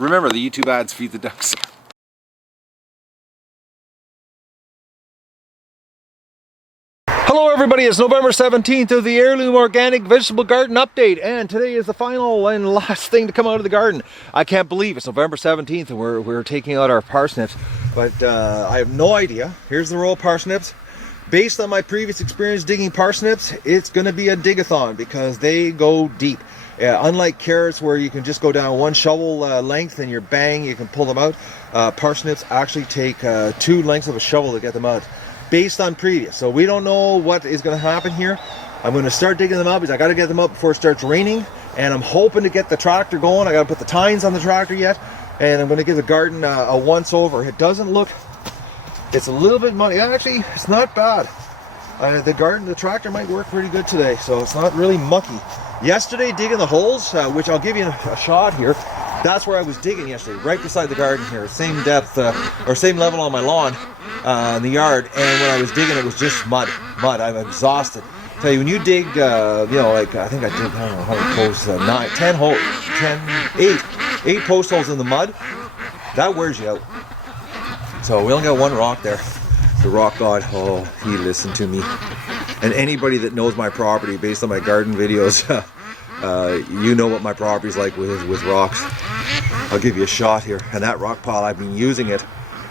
Remember, the YouTube ads feed the ducks. Hello everybody, it's November 17th of the Heirloom Organic Vegetable Garden Update, and today is the final and last thing to come out of the garden. I can't believe it's November 17th and we're taking out our parsnips, but I have no idea. Here's the row of parsnips. Based on my previous experience digging parsnips, it's going to be a dig-a-thon because they go deep. Unlike carrots where you can just go down one shovel length and you're bang, you can pull them out, parsnips actually take 2 lengths of a shovel to get them out. Based on previous, so we don't know what is going to happen here. I'm going to start digging them up because I got to get them up before it starts raining, and I'm hoping to get the tractor going. I got to put the tines on the tractor yet, and I'm going to give the garden a once over. It doesn't look, it's a little bit muddy. Actually, it's not bad. The tractor might work pretty good today, so it's not really mucky. Yesterday digging the holes, which I'll give you a shot here. That's where I was digging yesterday, right beside the garden here, same depth or same level on my lawn in the yard. And when I was digging, it was just mud. I'm exhausted. Tell you, when you dig, you know, like I think I did, I don't know how many posts, 8 post holes in the mud. That wears you out. So we only got one rock there. The rock god, oh, he listened to me. And anybody that knows my property based on my garden videos, you know what my property's like with rocks. I'll give you a shot here. And that rock pile, I've been using it.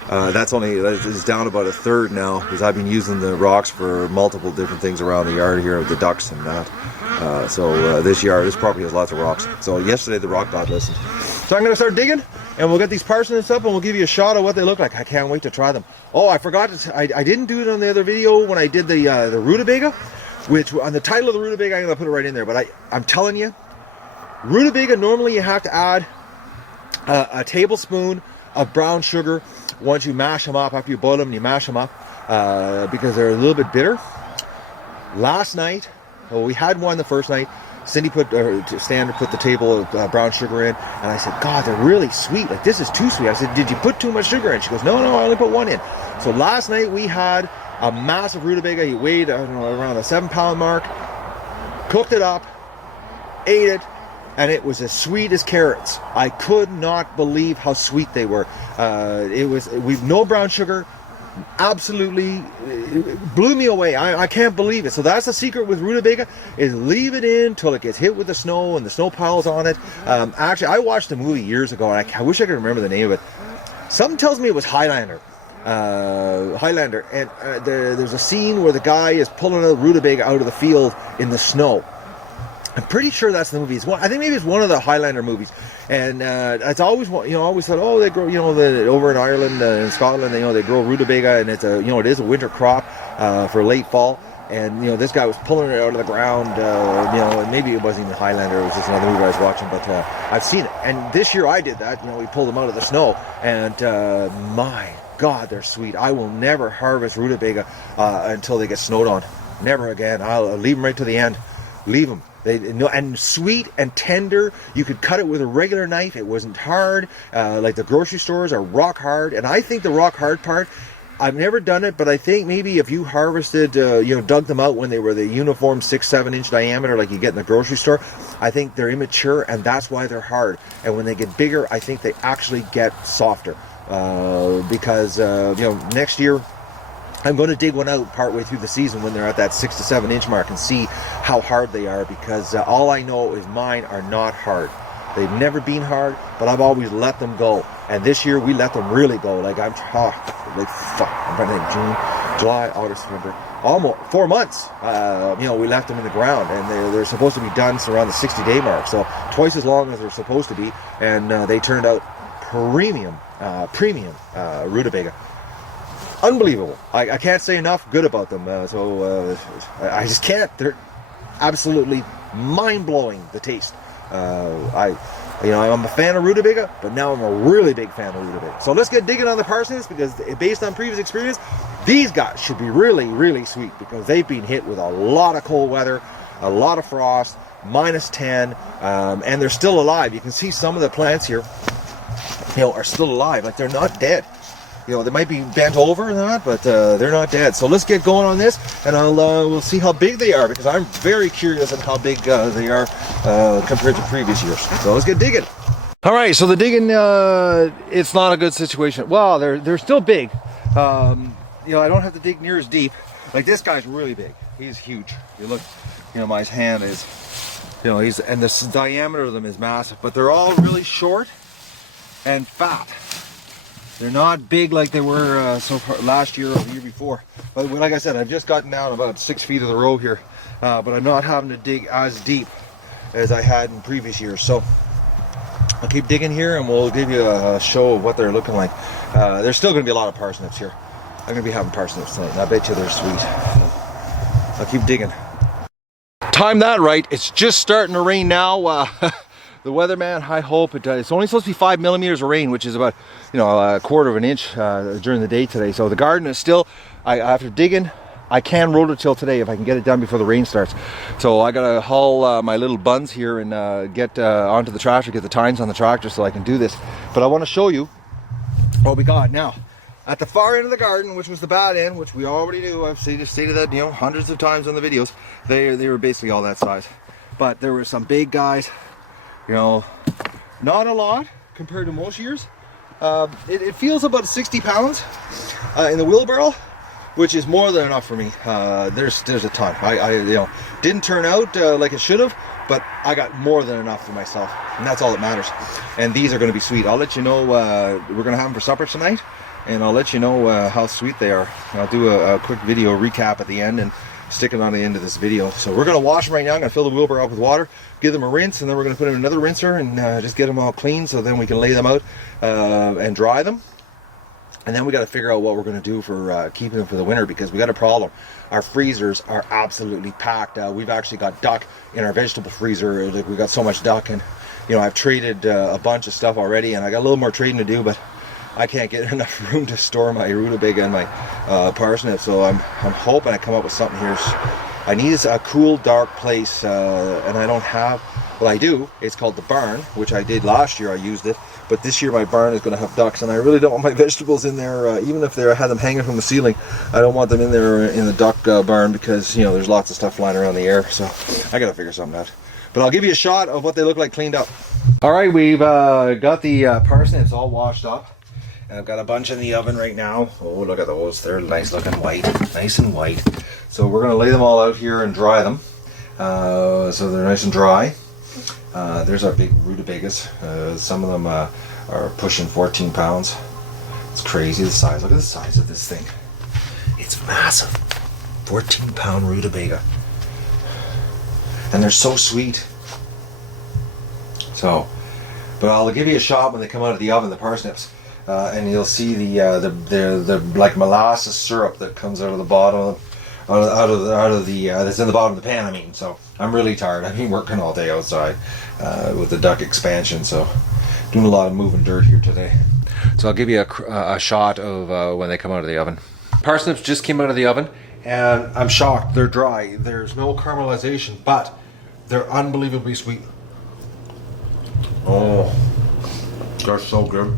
It's down about 1/3 now because I've been using the rocks for multiple different things around the yard here with the ducks and that. This property has lots of rocks. So yesterday the rock god listened. So I'm going to start digging and we'll get these parsnips up and we'll give you a shot of what they look like. I can't wait to try them. Oh, I forgot to, I didn't do it on the other video when I did the rutabaga, which on the title of the rutabaga I'm going to put it right in there. But I'm telling you, rutabaga normally you have to add a tablespoon of brown sugar once you mash them up, after you boil them and you mash them up, because they're a little bit bitter. Last night, we had one the first night. Cindy put the table of brown sugar in, and I said, God, they're really sweet. Like, this is too sweet. I said, did you put too much sugar in? She goes, no, I only put 1 in. So last night we had a massive rutabaga. He weighed, I don't know, around the 7-pound mark. Cooked it up, ate it, and it was as sweet as carrots. I could not believe how sweet they were. We've no brown sugar. Absolutely blew me away. I can't believe it. So that's the secret with rutabaga, is leave it in till it gets hit with the snow and the snow piles on it. Actually, I watched a movie years ago, and I wish I could remember the name of it. Something tells me it was Highlander. And there's a scene where the guy is pulling a rutabaga out of the field in the snow. I'm pretty sure that's the movie. I think maybe it's one of the Highlander movies. And it's always, always thought, oh, they grow, over in Ireland and Scotland, they grow rutabaga, and it's it is a winter crop for late fall. And this guy was pulling it out of the ground. And maybe it wasn't even Highlander. It was just another movie I was watching. But I've seen it. And this year I did that. We pulled them out of the snow, and my God, they're sweet. I will never harvest rutabaga until they get snowed on. Never again. I'll leave them right to the end. Leave them. And sweet and tender. You could cut it with a regular knife. It wasn't hard. Like the grocery stores are rock hard. And I think the rock hard part, I've never done it, but I think maybe if you harvested, dug them out when they were the uniform 6-7 inch diameter like you get in the grocery store, I think they're immature, and that's why they're hard. And when they get bigger, I think they actually get softer. Because next year, I'm going to dig one out partway through the season when they're at that 6 to 7 inch mark and see how hard they are, because all I know is mine are not hard. They've never been hard, but I've always let them go. And this year we let them really go. Like I'm trying to think, June, July, August, September, almost 4 months. We left them in the ground, and they're supposed to be done around the 60-day mark. So twice as long as they're supposed to be, and they turned out premium rutabaga. Unbelievable. I can't say enough good about them. I just can't. They're absolutely mind-blowing, the taste. I'm a fan of rutabaga, but now I'm a really big fan of rutabaga. So let's get digging on the parsnips, because based on previous experience, these guys should be really, really sweet, because they've been hit with a lot of cold weather, a lot of frost, -10, and they're still alive. You can see some of the plants here, are still alive. Like, they're not dead. They might be bent over and that, but they're not dead. So let's get going on this, and we'll see how big they are, because I'm very curious on how big they are compared to previous years. So let's get digging. All right, so the digging, it's not a good situation. Well, they're still big. You know, I don't have to dig near as deep. Like this guy's really big. He's huge. You look, you know, my hand is, you know, and the diameter of them is massive, but they're all really short and fat. They're not big like they were so far last year or the year before. But like I said, I've just gotten down about 6 feet of the row here, but I'm not having to dig as deep as I had in previous years. So I'll keep digging here and we'll give you a show of what they're looking like. There's still going to be a lot of parsnips here. I'm going to be having parsnips tonight, and I bet you they're sweet. So I'll keep digging. Time that right. It's just starting to rain now. The weatherman, I hope it's only supposed to be 5 millimeters of rain, which is about, you know, a quarter of an inch during the day today. So the garden is still, after digging, I can rototill today if I can get it done before the rain starts. So I gotta haul my little buns here and get onto the tractor, get the tines on the tractor so I can do this. But I want to show you what we got now. At the far end of the garden, which was the bad end, which we already knew, I've stated that, you know, hundreds of times on the videos, they were basically all that size. But there were some big guys, you know, not a lot compared to most years. It feels about 60 pounds in the wheelbarrow, which is more than enough for me. There's a ton. I you know, didn't turn out like it should have, but I got more than enough for myself, and that's all that matters. And these are going to be sweet. I'll let you know. We're going to have them for supper tonight, and I'll let you know how sweet they are. And I'll do a quick video recap at the end and stick it on the end of this video. So we're going to wash them right now. I'm going to fill the wheelbarrow up with water, give them a rinse, and then we're going to put in another rinser and just get them all clean, so then we can lay them out and dry them. And then we got to figure out what we're going to do for keeping them for the winter, because we got a problem. Our freezers are absolutely packed. We've actually got duck in our vegetable freezer. Like, we got so much duck, and you know, I've traded a bunch of stuff already, and I got a little more trading to do, but I can't get enough room to store my rutabaga and my parsnip. So I'm hoping I come up with something here. I need a cool, dark place, and I don't have. Well, I do. It's called the barn, which I did last year. I used it, but this year my barn is going to have ducks, and I really don't want my vegetables in there. Even if I had them hanging from the ceiling, I don't want them in there in the duck barn, because, you know, there's lots of stuff flying around the air. So I got to figure something out. But I'll give you a shot of what they look like cleaned up. All right, we've got the parsnips all washed up. And I've got a bunch in the oven right now. Oh, look at those. They're nice looking white. Nice and white. So we're going to lay them all out here and dry them. So they're nice and dry. There's our big rutabagas. Some of them are pushing 14 pounds. It's crazy, the size. Look at the size of this thing. It's massive. 14-pound rutabaga. And they're so sweet. So, but I'll give you a shot when they come out of the oven, the parsnips. And you'll see the like molasses syrup that comes out of the bottom, out of the that's in the bottom of the pan. I mean, so I'm really tired. I've been working all day outside with the duck expansion, so doing a lot of moving dirt here today. So I'll give you a shot of when they come out of the oven. Parsnips just came out of the oven, and I'm shocked. They're dry. There's no caramelization, but they're unbelievably sweet. Oh, they're so good.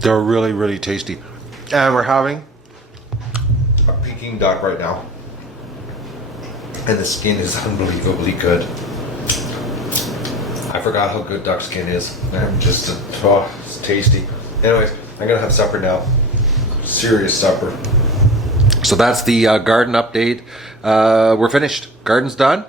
They're really, really tasty. And we're having a Peking duck right now. And the skin is unbelievably good. I forgot how good duck skin is. I'm just, oh, it's tasty. Anyways, I'm gonna have supper now. Serious supper. So that's the garden update. We're finished. Garden's done.